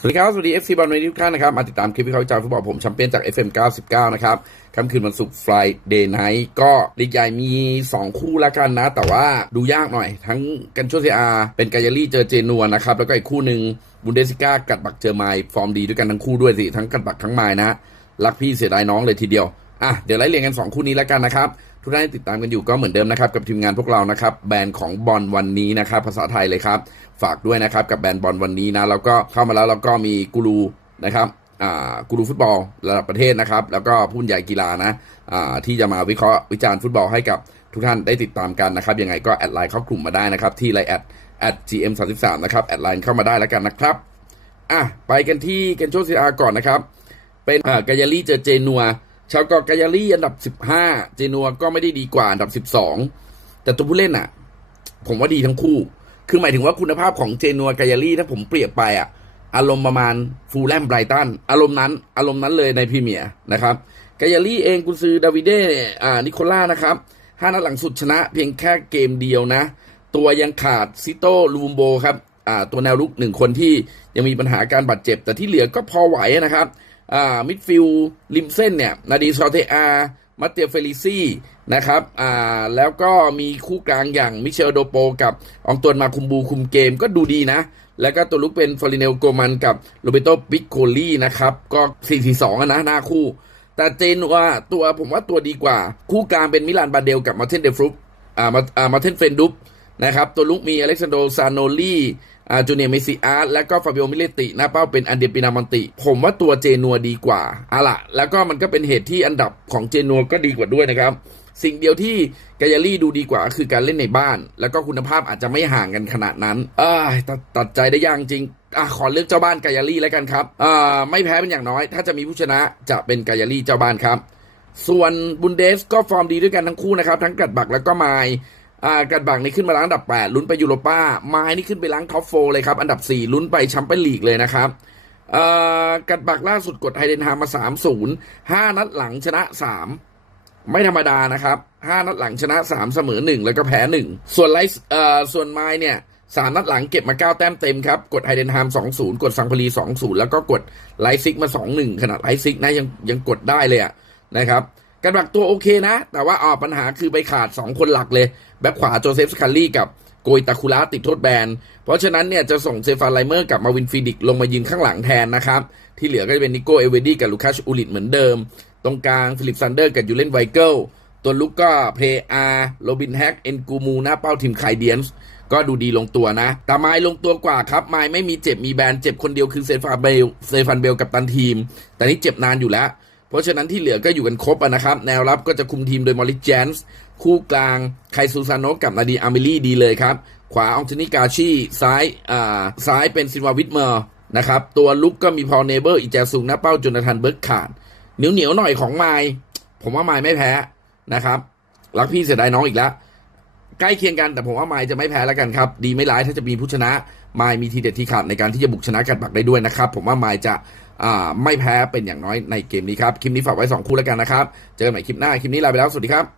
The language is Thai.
สวัสดีครับสวัสดีเอฟซีบอลในทุกท่านนะครับ มาติดตามคลิปวิเคราะห์วิจากฟุตบอลผมแชมเปี้ยนจาก FM 99 นะครับค่ำคืนวันศุกร์ Friday Night ก็ลีกใหญ่มี 2 คู่ละกันนะ แต่ว่าดูยากหน่อย ทั้งกันโชเซียเป็นกายาลี่เจอเจนัวนะครับ แล้วก็อีกคู่หนึ่งบุนเดสิก้ากัดบักเจอไมล์ฟอร์มดีด้วยกันทั้งคู่ด้วยสิ ทั้งกัดบักทั้งไมล์นะ รักพี่เสียดายน้องเลยทีเดียว อะเดี๋ยวไล่เรียงกัน 2 คู่นี้แล้วกันนะครับ ทุกท่านที่ติดตามกันอยู่ก็เหมือนเดิมนะครับ กับทีมงานพวกเรานะครับ แบรนด์ของบอลวันนี้นะครับ ภาษาไทยเลยครับ ฝากด้วยนะครับ กับแบรนด์บอลวันนี้นะแล้วก็เข้ามาแล้วเราก็มีกูรูนะครับอ่ากูรูฟุตบอลระดับประเทศนะครับ แล้วก็ผู้บรรยายกีฬานะอ่าที่จะมาวิเคราะห์วิจารณ์ฟุตบอลให้กับทุกท่านได้ติดตามกันนะครับ ยังไงก็แอดไลน์เข้ากลุ่มมาได้นะครับ ที่ไลน์แอด at gm 3 3นะครับ แอดไลน์เข้ามาได้แล้วกันนะครับ อะ ไปกันที่เกนโชซีอาก่อนนะครับ เป็นอ่ากายาลี่เจอเจนัว ชาวกาะกายาลี่อันดับ15เจนัวก็ไม่ได้ดีกว่าอันดับ12แต่ตัวผู้เล่นอะ ผมว่าดีทั้งคู่ คือหมายถึงว่าคุณภาพของเจนัวกายาลี่ถ้าผมเปรียบไปอะ อารมณ์ประมาณฟูลแลมไบรตันอารมณ์นั้น อารมณ์นั้นเลยในพรีเมียร์นะครับกายาลี่เองกุนซือดาวิเดอ่านิโคล่านะครับห้านัดหลังสุดชนะ เพียงแค่เกมเดียวนะ ตัวยังขาดซิโต้ลูมโบครับอ่าตัวแนวรุกหนึ่งคนที่ยังมีปัญหาการบาดเจ็บ แต่ที่เหลือก็พอไหวนะครับ อ่ามิดฟิลริมเส้นเนี่ย นาดีซอเทอามาเตียเฟลิซี่นะครับอ่าแล้วก็มีคู่กลางอย่างมิเชลโดโปกับอองตวนมาคุมบูคุมเกมก็ดูดีนะ แล้วก็ตัวลุกเป็นฟอริเนลโกมันกับโรเบโตปิกโคลี่นะครับ ก็4-4-2อะนะหน้าคู่ แต่เจนว่าตัวผมว่าตัวดีกว่า คู่กลางเป็นมิลานบาเดลกับมาเทนเดฟรุกอ่ามาอ่ามาเทนเฟนดุป นะครับ ตัวลุกมีอเล็กซานโดซานโนลีอ่าจูเนียเมซิอาร์และก็ฟาบิโอมิเลติหน้าเป้าเป็นอันเดปินามอนติ ผมว่าตัวเจนัวดีกว่าอะละแล้วก็มันก็เป็นเหตุที่อันดับของเจนัวก็ดีกว่าด้วยนะครับ สิ่งเดียวที่กายาลี่ดูดีกว่าคือการเล่นในบ้าน แล้วก็คุณภาพอาจจะไม่ห่างกันขนาดนั้นอ่าตัดตัดใจได้ยากจริงอะขอเลือกเจ้าบ้านกายาลี่แล้วกันครับอ่าไม่แพ้เป็นอย่างน้อย ถ้าจะมีผู้ชนะจะเป็นกายาลี่เจ้าบ้านครับ ส่วนบุนเดสก็ฟอร์มดีด้วยกันทั้งคู่นะครับ ทั้งกัดบักแล้วก็ไม กัดบักนี่ขึ้นมาล้างอันดับ 8 ลุ้นไปยูโรป้าไมล์นี่ขึ้นไปล้างท็อปโฟเลยครับ อันดับ 4 ลุ้นไปแชมเปี้ยนลีกเลยนะครับอ่ากัดบักล่าสุดกดไฮเดนฮามมา 3-0 5 นัดหลังชนะ 3 ไม่ธรรมดานะครับ 5 นัดหลังชนะ 3 เสมอ 1 แล้วก็แพ้ 1 ส่วนไลซ์ส่วนไมล์เนี่ยสามนัดหลังเก็บมา 9 แต้มเต็มครับ กดไฮเดนฮาม 2-0 กดซังพลี 2-0 แล้วก็กดไลซิกมา 2-1 ขนาดไลซิกนะยังยังกดได้เลยอะนะครับ การบักตัวโอเคนะ แต่ว่าอ่าปัญหาคือไปขาด 2 คนหลักเลย แบ็คขวาโจเซฟสคาลี่กับโกยตาคุระติดโทษแบน เพราะฉะนั้นเนี่ยจะส่งเซฟานไลเมอร์กับมาวินฟีดิกลงมายืนข้างหลังแทนนะครับ ที่เหลือก็จะเป็นนิโก้เอเวดี้กับลูคัชอูลิตเหมือนเดิม ตรงกลางฟิลิปซันเดอร์กับยูเลนไวเกิลตัวลุกก็เพอาร์โรบินแฮกเอ็นกูมูหน้าเป้าทีมไคเดียนส์ก็ดูดีลงตัวนะ แต่ไมล์ลงตัวกว่าครับ ไมล์ไม่มีเจ็บมีแบนเจ็บคนเดียวคือเซฟานเบลเซฟานเบลกับตันทีม แต่นี่เจ็บนานอยู่แล้ว เพราะฉะนั้นที่เหลือก็อยู่กันครบะนะครับ แนวรับก็จะคุมทีมโดยมอริสแจนส์คู่กลางไคซูซานโนกับนาดีอาร์เมลี่ดีเลยครับ ขวาอองเทนิกาชีซ้ายอ่าซ้ายเป็นซินวาวิทเมอร์นะครับ ตัวลุกก็มีพอลเนเบอร์อีแจซุงหน้าเป้าจนทันเบิร์กขาดเหนียวเหนียวหน่อยของไมล์ผมว่าไมล์ไม่แพ้นะครับ รักพี่เสียดายน้องอีกแล้วใกล้เคียงกันแต่ผมว่าไมล์จะไม่แพ้แล้วกันครับ ดีไม่ร้ายถ้าจะมีผู้ชนะไมล์มีทีเด็ดที่ขาดในการที่จะบุกชนะกัดบักได้ด้วยนะครับ ผมว่าไมล์จะ ไม่แพ้เป็นอย่างน้อยในเกมนี้ครับ คลิปนี้ฝากไว้ 2 คู่แล้วกันนะครับ เจอกันใหม่คลิปหน้า คลิปนี้ลาไปแล้ว สวัสดีครับ